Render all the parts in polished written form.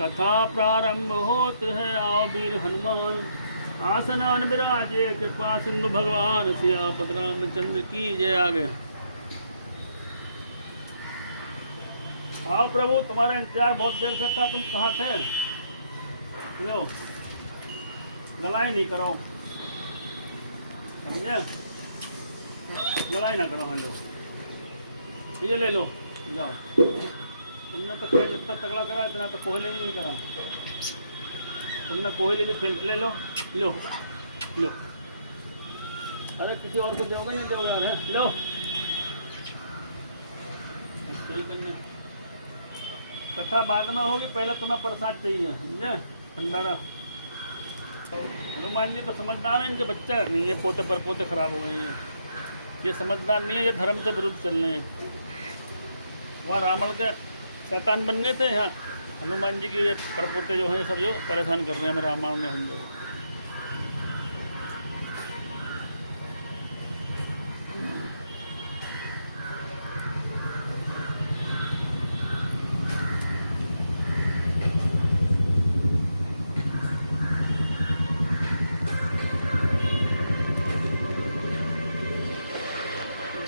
कथा प्रारंभ होते है। आओ वीर हनुमान आसनान विराजे, कृपा सिंधु भगवान सियापत रामचंद्र की जय। आगे आओ प्रभु, तुम्हारा इंतजार बहुत देर करता, तुम कहाँ थे? लो लड़ाई नहीं करो, समझे? लड़ाई ना करो, हम लोग ये ले लो, जाओ। तुमने तो कोई जितना तगड़ा करा, इतना तो कोहली नहीं करा। तुमने कोहली भी फेंक ले लो, लो लो। अरे किसी और को दोगे नहीं दोगे यार, है लो। कथा बाद में होगी, पहले तुम्हें प्रसाद चाहिए, समझे? अंधारा हनुमान जी को समझदार है, इनके बच्चा नहीं है, पोते पर पोते खराब हो गए हैं। ये समझदार नहीं है, ये धर्म से विरुद्ध चल रहे हैं। वह रावण के शैतान बनने थे, यहाँ हनुमान जी के लिए परपोते जो है सब जो परेशान कर रहे हैं रामायण में। हम लोग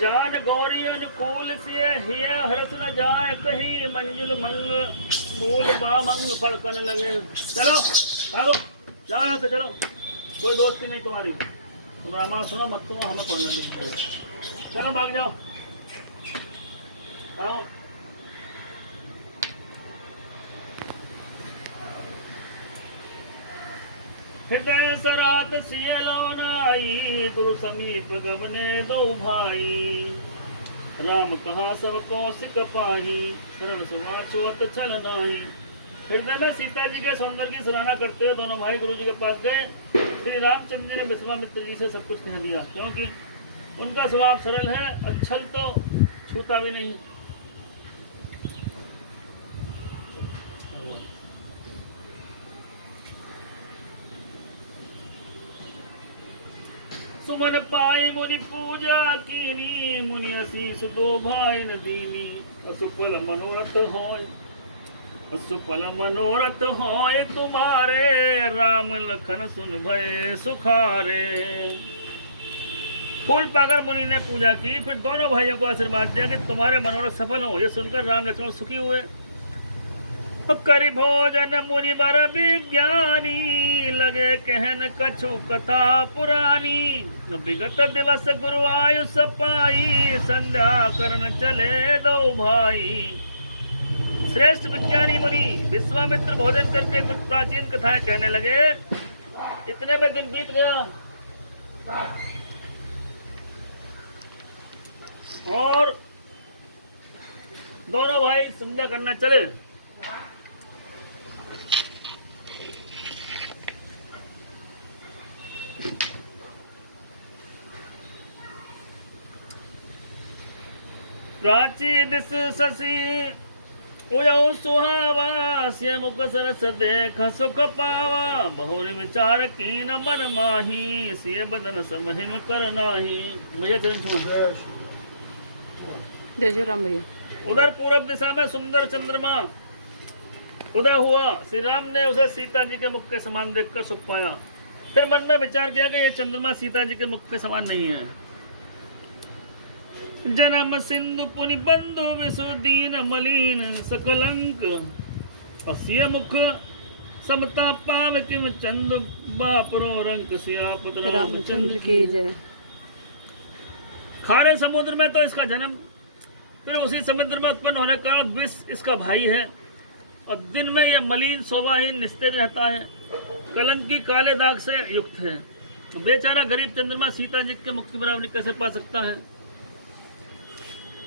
जान गौरी अनुकूल से हिय हरस न जाए, कहीं मंजिल मंग फूल बामंग फड़कन लगे। चलो भागो, जाओ यहाँ से, चलो। कोई दोस्ती नहीं तुम्हारी, तुम रामायण सुनो मत, तुम हमें पढ़ने दीजिए। चलो भाग जाओ, आओ। हृदय सरात सियलो नाई, गुरु समीप गवने दो भाई। राम कहा सब कौशिक पाही, सरल समाचुअत छल नाही। हृदय में सीता जी के सौंदर्य की सराहना करते हुए दोनों भाई गुरु जी के पास गए। श्री रामचंद्र जी ने विश्वामित्र जी से सब कुछ कह दिया, क्योंकि उनका स्वभाव सरल है, छल तो छूता भी नहीं। सुमन पाई मुनि पूजा कीनी, मुनि आशीष दो भाई न दीनी। असुफल मनोरथ होय, असुफल मनोरथ होय तुम्हारे, राम लखन सुन भय सुखारे। फूल पाकर मुनि ने पूजा की, फिर दोनों भाइयों को आशीर्वाद दिया कि तुम्हारे मनोरथ सफल हो। यह सुनकर राम लक्ष्मण सुखी हुए। करि भोजन मुनि बर विज्ञानी, लगे कहन कछु कथा पुरानी। विगत दिवस गुरु आयुष पाई, संध्या करन चले दो भाई। श्रेष्ठ विज्ञानी मुनि विश्वामित्र भोजन करके कुछ प्राचीन कथाएं कहने लगे। इतने में दिन बीत गया और दोनों भाई संध्या करना चले। प्राची दिस शशि उयौ सुहावा, स्य मुख सरस देख सुख पावा। बहुरी विचार कीन मन माही, सिय बदन समहिम कर नाही। भैया उधर पूरब दिशा में सुंदर चंद्रमा उदय हुआ। श्री राम ने उसे सीता जी के मुख के समान देखकर सुख पाया। फिर मन में विचार किया कि यह चंद्रमा सीता जी के मुख के समान नहीं है। जन्म सिंधु पुनि बंधु विशुदीन मलिन सकलंक, अस्य मुख समता पाव किम चंद बापरो रंक। सियापत रामचंद्र की जय। खारे समुद्र में तो इसका जन्म, फिर उसी समुद्र में उत्पन्न होने का विष इसका भाई है, और दिन में यह मलिन शोभाहीन निस्तेज रहता है, कलंक की काले दाग से युक्त है। तो बेचारा गरीब चंद्रमा सीता जी के मुक्ति बराबरी कैसे पा सकता है?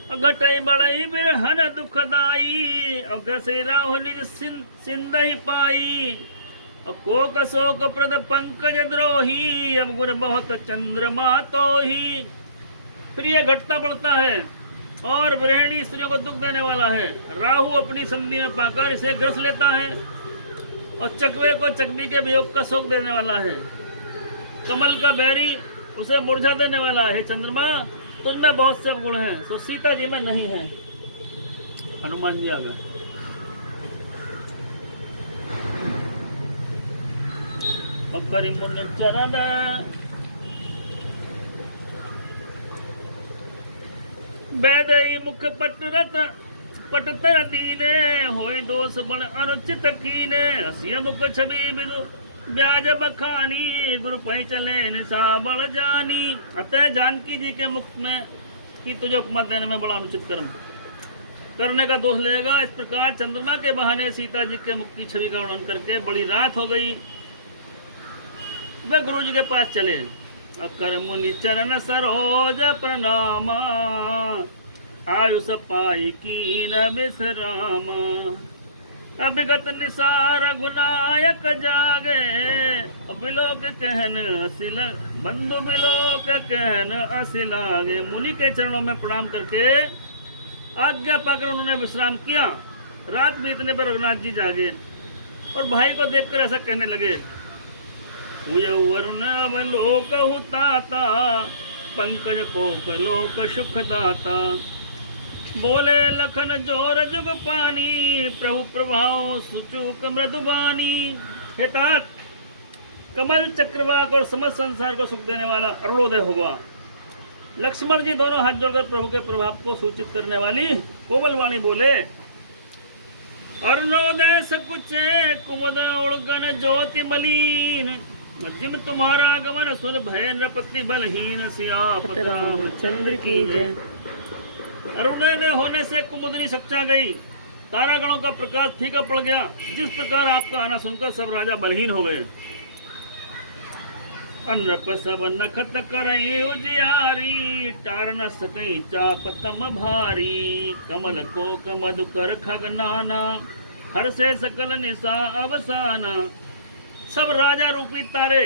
घटई बड़ई बिरहन दुखदाई, घसेरा होली सिंदई पाई। कोक शोक प्रद पंकज द्रोही, अब गुण बहुत चंद्रमा तो ही। फिर यह घटता बढ़ता है और गृहिणी स्त्रियों को दुख देने वाला है। राहु अपनी संधि में पाकर इसे ग्रस लेता है, और चकवे को चकवी के वियोग का शोक देने वाला है। कमल का बैरी उसे मुरझा देने वाला है। चंद्रमा तुझमें बहुत से गुण हैं, तो सीता जी में नहीं है। हनुमान जी आ गए। और करी मुन चरण बैदई मुख पटरत पटतर दीने होई दोष बन अनुचित कीने हसिय मुख छवि बिदु ब्याज बखानी गुरु पै चले निशा बल जानी। अतः जानकी जी के मुख में कि तुझे उपमा देने में बड़ा अनुचित कर्म करने का दोष लेगा। इस प्रकार चंद्रमा के बहाने सीता जी के मुख की छवि का वर्णन करके बड़ी रात हो गई, वे गुरु जी के पास चले। अकर मुनि चरण सरोज प्रणामा आयुष पाई कीन विश्रामा। अभिगत निसार गुनायक जागे बिलोक कहन असिल बंधु बिलोक कहन असिलागे। मुनि के चरणों में प्रणाम करके आज्ञा पाकर उन्होंने विश्राम किया। रात बीतने पर रघुनाथ जी जागे और भाई को देखकर ऐसा कहने लगे, वरुण अवलोक हुताता पंकज कोकलोक सुखदाता। बोले लखन जोर जुग पानी प्रभु प्रभाव सुचूक मृदुबानी। हे तात, कमल चक्रवाक और समस्त संसार को सुख देने वाला अरुणोदय हुआ। लक्ष्मण जी दोनों हाथ जोड़कर प्रभु के प्रभाव को सूचित करने वाली कोमल वाणी बोले, अरुणोदय सकुचे कुमुद उड़गन ज्योति मलीन। जिम तुम्हारा गमन सुन भय नृपति बलहीन सियापत रामचंद्र की जय। अरुणोदय होने से कुमुदनी सच्चा गई, तारागणों का प्रकाश फीका पड़ गया। जिस प्रकार आपका आना सुनकर सब राजा बलहीन हो गए। अन्न सब नखत करई उजियारी टार न सकई चाप तम भारी। कमल को कमद कर खगनाना हर से सकल निशा अवसाना। सब राजा रूपी तारे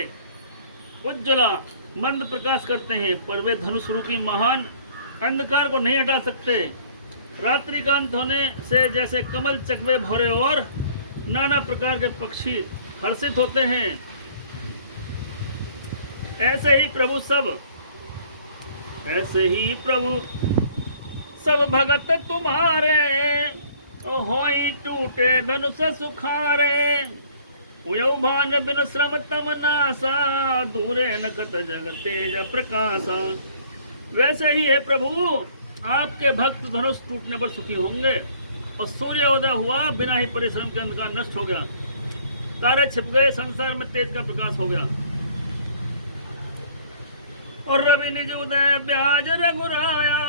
उज्ज्वला मंद प्रकाश करते हैं, पर वे धनुष रूपी महान अंधकार को नहीं हटा सकते। रात्रि का अंत होने से जैसे कमल चकवे भोरे और नाना प्रकार के पक्षी हर्षित होते हैं, ऐसे ही प्रभु सब भगत तुम्हारे होई टूटे धनुष सुखारे। भान बिन श्रम तम नासा दूरे नखत जग तेज प्रकाशा। वैसे ही है प्रभु, आपके भक्त धनुष टूटने पर सुखी होंगे और सूर्योदय हुआ बिना ही परिश्रम के अंधकार नष्ट हो गया, तारे छिप गए, संसार में तेज का प्रकाश हो गया। और रवि निज उदय ब्याज रघुराया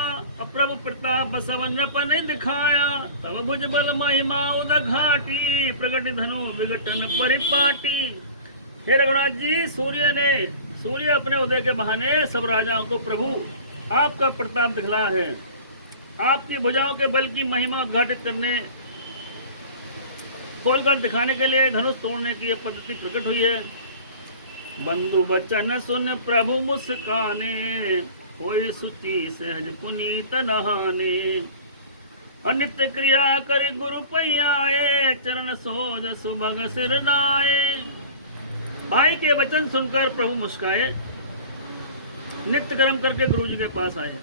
प्रभु प्रताप सवन नहीं दिखाया। तब भुज बल महिमा उद घाटी प्रगट धनु विघटन परिपाटी। हे रघुनाथ जी, सूर्य अपने उदय के बहाने सब राजाओं को प्रभु आपका प्रताप दिखला है। आपकी भुजाओं के बल की महिमा उद्घाटित करने खोलकर दिखाने के लिए धनुष तोड़ने की यह पद्धति प्रकट हुई है। बंधु वचन सुन प्रभु मुस्काने कोई सुचि सहज पुनीत नहाने। अनित्य क्रिया कर गुरु पैयाए चरण सोज सुभग सिर नाए। भाई के वचन सुनकर प्रभु मुस्काए, नित्य कर्म करके गुरु जी के पास आए।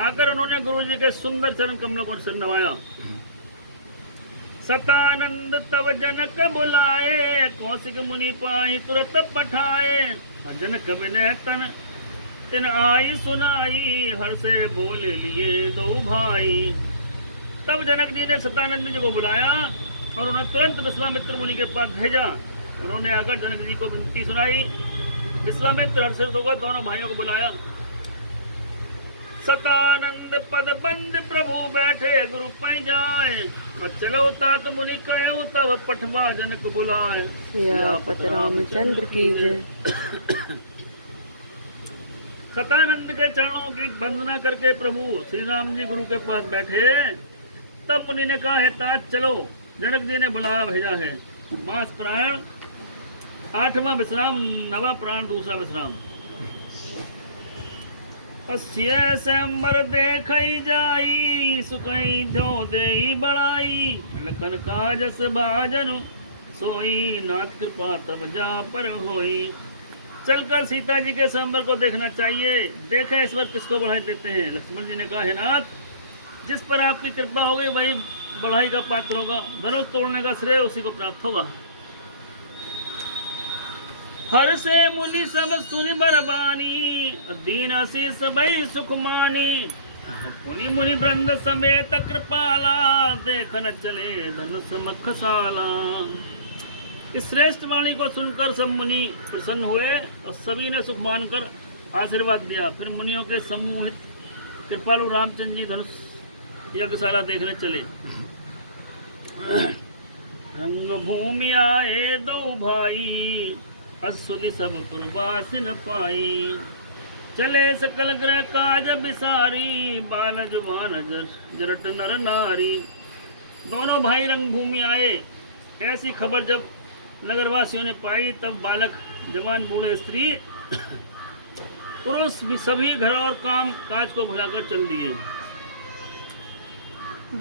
आकर उन्होंने गुरु जी के सुंदर चरण कमलों को सिर नवाया। सतानंद तव जनक बुलाए कौशिक मुनि पाई तुरत पठाए। जनक विनय तन तिन आई सुनाई हर से बोले लिए दो भाई। तब जनक जी ने सतानंद जी को बुलाया और उन्हें तुरंत विश्वामित्र मुनि के पास भेजा। उन्होंने आकर जनक जी को विनती सुनाई। विश्वामित्र हर्षित होकर दोनों भाइयों को बुलाया। सतानंद पद बंद प्रभु बैठे गुरु पै जाए। चलो तात मुनि कहे तब पठवा जनक बुलाए। रामचंद्र की सतानंद के चरणों की वंदना करके प्रभु श्री राम जी गुरु के पास बैठे। तब मुनि ने कहा, हे तात चलो, जनक जी ने बुलाया भेजा है। मास प्राण 8वां विश्राम, 9वां प्राण 2रा विश्राम। मर देखई जाई सुकई जो देई बड़ाई। लखन काजस बाजन सोई नाथ कृपा तब जा पर होई। चलकर सीता जी के स्वयंवर को देखना चाहिए, देखें इस बार किसको बढ़ाई देते हैं। लक्ष्मण जी ने कहा, हे नाथ, जिस पर आपकी कृपा होगी वही बढ़ाई का पात्र होगा। धनुष तोड़ने का श्रेय उसी को प्राप्त होगा। हर से मुनि सब सुन बरबानी, दीन सी सबई सुख मानी। मुनि मुनि वृंद समेत कृपाला, देखन चले धनुष मखसाला। इस श्रेष्ठ वाणी को सुनकर सब मुनि प्रसन्न हुए और सभी ने सुख मानकर आशीर्वाद दिया। फिर मुनियों के सम्मोहित कृपालु रामचंद्र जी धनुष यज्ञशाला देखने चले। रंग भूमि आए दो भाई, असुधि सब पुरवास न पाई। चले सकल ग्रह काज बिसारी, बाल जुबान जरट नर नारी। दोनों भाई रंगभूमि आए। ऐसी खबर जब नगरवासियों ने पाई, तब बालक, जवान, बूढ़े, स्त्री, पुरुष भी सभी घर और काम काज को भुलाकर चल दिए।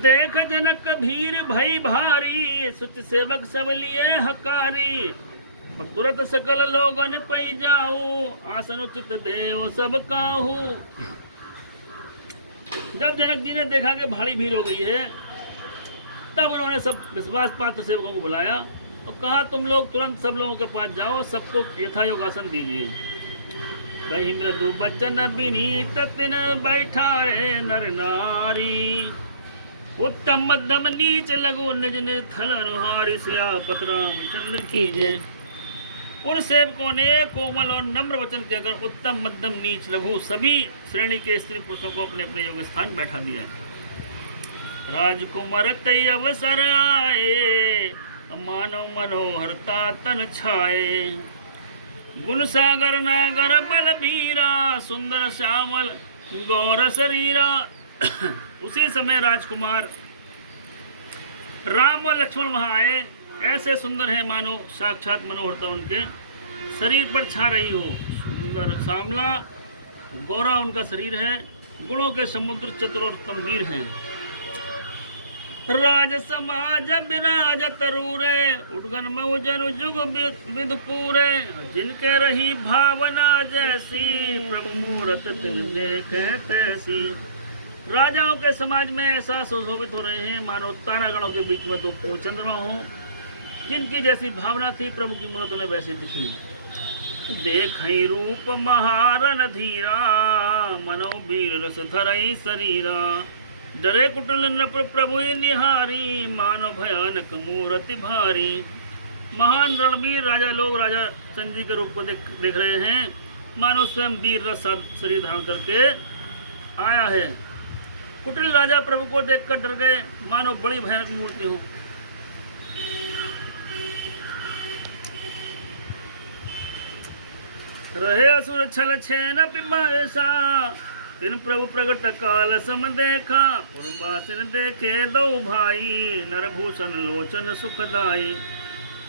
देख जनक भीर भई भारी, सुच सेवक सब लिए हकारी। तुरंत सकल लोगन पई जाऊ, आसन उचित देव सब काहू। जब जनक जी ने देखा कि भारी भीड़ हो गई है, तब उन्होंने सब विश्वास पात्र सेवकों को बुलाया और कहा, तुम लोग तुरंत सब लोगों के पास जाओ, सबको यथा योगासन दीजिए। कहीं मृदु बचन विनीत तिन बैठा रे नर नारी। उत्तम मध्यम नीच लघु निज निज थल अनुहारी, सियापत रामचंद्र की जय। उन सेवकों ने कोमल और नम्र वचन कहकर उत्तम मध्यम नीच लघु सभी श्रेणी के स्त्री पुरुषों को अपने अपने योग स्थान बैठा दिया। राजकुमार तय अवसर आए, मानव मनोहरता तन छाए। गुण सागर नागर बलबीरा, सुंदर श्यामल गौर शरीरा। उसी समय राजकुमार राम व लक्ष्मण वहां आए। ऐसे सुंदर है मानो साक्षात मनोहरता उनके शरीर पर छा रही हो। सुंदर श्यामला गौरा उनका शरीर है। गुणों के समुद्र चतुर और गंभीर हैं। राज समाज विराज तरूरे, उद्गन मऊजन जुग विदपूरे। जिनके रही भावना जैसी, प्रभु मूरत तिन देखे तैसी। राजाओं के समाज में ऐसा सुशोभित हो रहे हैं मानो तारागणों के बीच में दो चंद्रमा हो। जिनकी जैसी भावना थी, प्रभु की मूरत उन्हें वैसी दिखी। देखई रूप महारन धीरा, मनो वीर रस धरई शरीरा। डरे कुटिल नृप प्रभु निहारी, मानो भयानक मूर्ति भारी। महान रणवीर राजा लोग राजा चंद्र जी के रूप को देख रहे हैं, मानो स्वयं वीर रस शरीर धारण करके आया है। कुटिल राजा प्रभु को देखकर डर गए, मानो बड़ी भयानक मूर्ति हो। रहे असुर छल छेन पिपासा, तिन प्रभु प्रगट काल सम देखा। पुरवासिन देखे दो भाई, नरभूषण लोचन सुखदाई।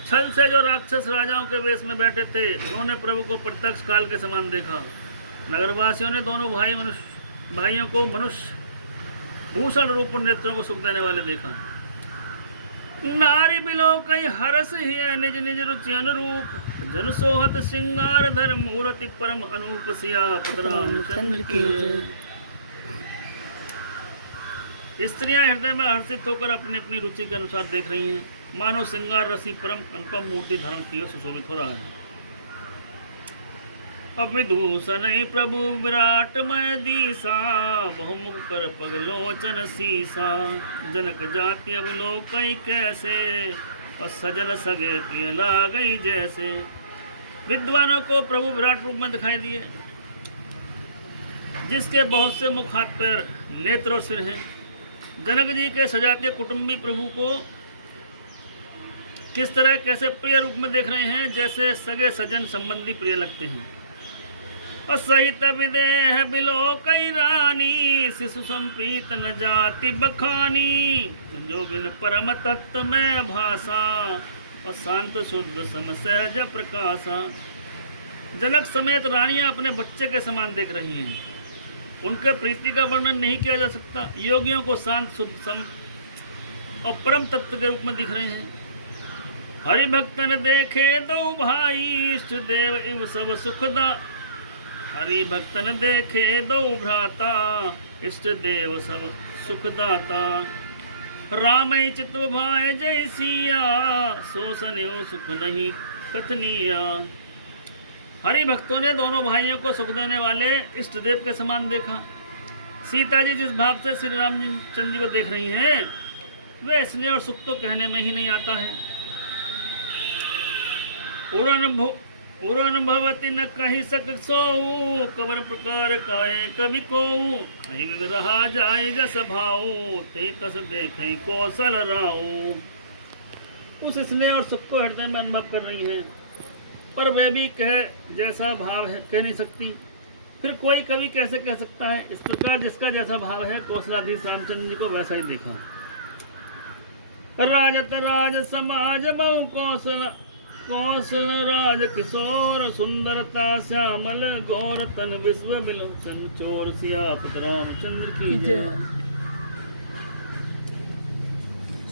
छल से जो राक्षस राजाओं के वेश में बैठे थे, उन्होंने प्रभु को प्रत्यक्ष काल के समान देखा। नगरवासियों ने दोनों भाइयों को मनुष्य भूषण रूप नेत्रों को सुख देने वाले देखा। नारी बिलो कई हरस ही निज निज रुचि अनुरूप। जन सोहत सिंगार धर मूर्ति परम अनूप, सियापत रामचंद्र की जय। स्त्रियां हृदय में हर्षित होकर अपनी अपनी रुचि के अनुसार देख रही हैं, मानो सिंगार रसी परम अनुपम मूर्ति धारण किए सुशोभित हो रहा है। अविदूषण प्रभु विराट मय दीसा, बहुमुख कर पगलोचन सीसा। जनक जाति अवलोक कैसे, और सजन सगे प्रिय लागई जैसे। विद्वानों को प्रभु विराट रूप में दिखाई दिए, जिसके बहुत से मुख, हाथ, पैर, नेत्र और सिर हैं। जनक जी के सजातीय कुटुंबी प्रभु को किस तरह कैसे प्रिय रूप में देख रहे हैं, जैसे सगे सजन संबंधी प्रिय लगते हैं। असहित विदेह बिलो कई रानी, शिशु संप्रीत न जाति बखानी। जोगिन परम तत्व में भाषा, और शांत शुद्ध सम सहज प्रकाशा। जनक समेत रानियां अपने बच्चे के समान देख रही हैं। उनके प्रीति का वर्णन नहीं किया जा सकता। योगियों को शांत शुद्ध सम और परम तत्व के रूप में दिख रहे हैं। हरि भक्तन देखे दो भाई, इष्ट देव इव सब सुखदा। हरि भक्तन देखे दो भ्राता, इष्ट देव सब सुखदाता। राम चित भाई जय सिया, सो सन्यो सुख नहीं कथनिया। हरि भक्तों ने दोनों भाइयों को सुख देने वाले इष्ट देव के समान देखा। सीता जी जिस भाव से श्री रामचंद्र जी को देख रही हैं, वे स्नेह और सुख तो कहने में ही नहीं आता है। उड़न भवति न कही सक सोऊ, कवर प्रकार काए कवि को रहा जाएगा सभाओ, ते तस देखे कौशल राओ। उस स्नेह और सुख को हृदय में अनुभव कर रही हैं, पर वे भी कह जैसा भाव है कह नहीं सकती, फिर कोई कवि कैसे कह सकता है। इस प्रकार जिसका जैसा भाव है, कौशलाधीश रामचंद्र जी को वैसा ही देखा। राजत राज समाज बहु कौशल, कौशल राज किशोर, सुंदरता श्यामल गौर, तन विश्व विलोचन चोर, सियापत रामचंद्र की जय।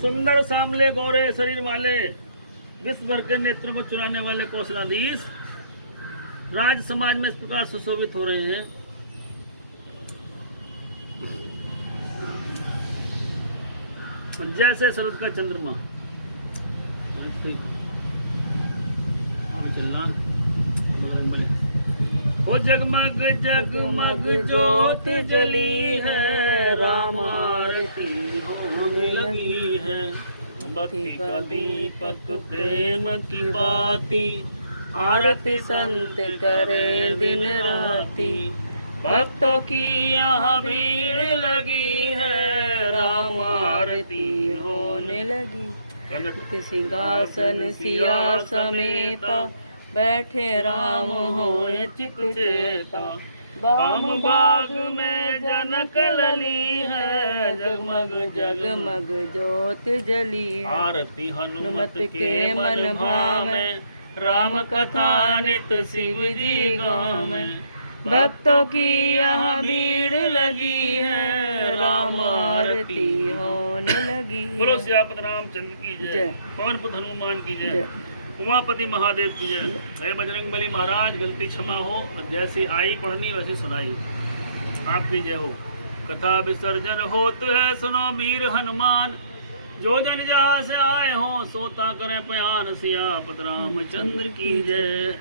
सुंदर सामले गोरे शरीर वाले, विश्व भर के नेत्र को चुराने वाले कौशलाधीश राज समाज में इस प्रकार सुशोभित हो रहे हैं। जैसे शरद का चंद्रमा। चलना वो जगमग जगमग ज्योत जली है, राम आरती होने लगी है। भक्ति का दीपक प्रेम की बाती, आरती संत करे दिन राती। भक्तों की यहाँ भीड़ लगी है, राम आरती होने लगी। सिंहासन सिया समेता, बैठे राम होए चित चेता। बाम बाग में जनक लली है, जगमग जगमग ज्योत जली। आरती हनुमत के मन भावे, राम कथा नित शिव जी गावे। भक्तों की यहाँ भीड़ लगी है, राम आरती होने लगी। बोलो सियापत रामचंद्र की जय, पवन पुत्र हनुमान की जय, उमापति महादेव की जय। हे बजरंग बली महाराज, गलती क्षमा हो, जैसी आई पढ़नी वैसी सुनाई, आपकी जय हो। कथा विसर्जन होत है, सुनो वीर हनुमान। जो जन जहाँ से आए हो, सोता करे पयान, सियापत रामचंद्र की जय।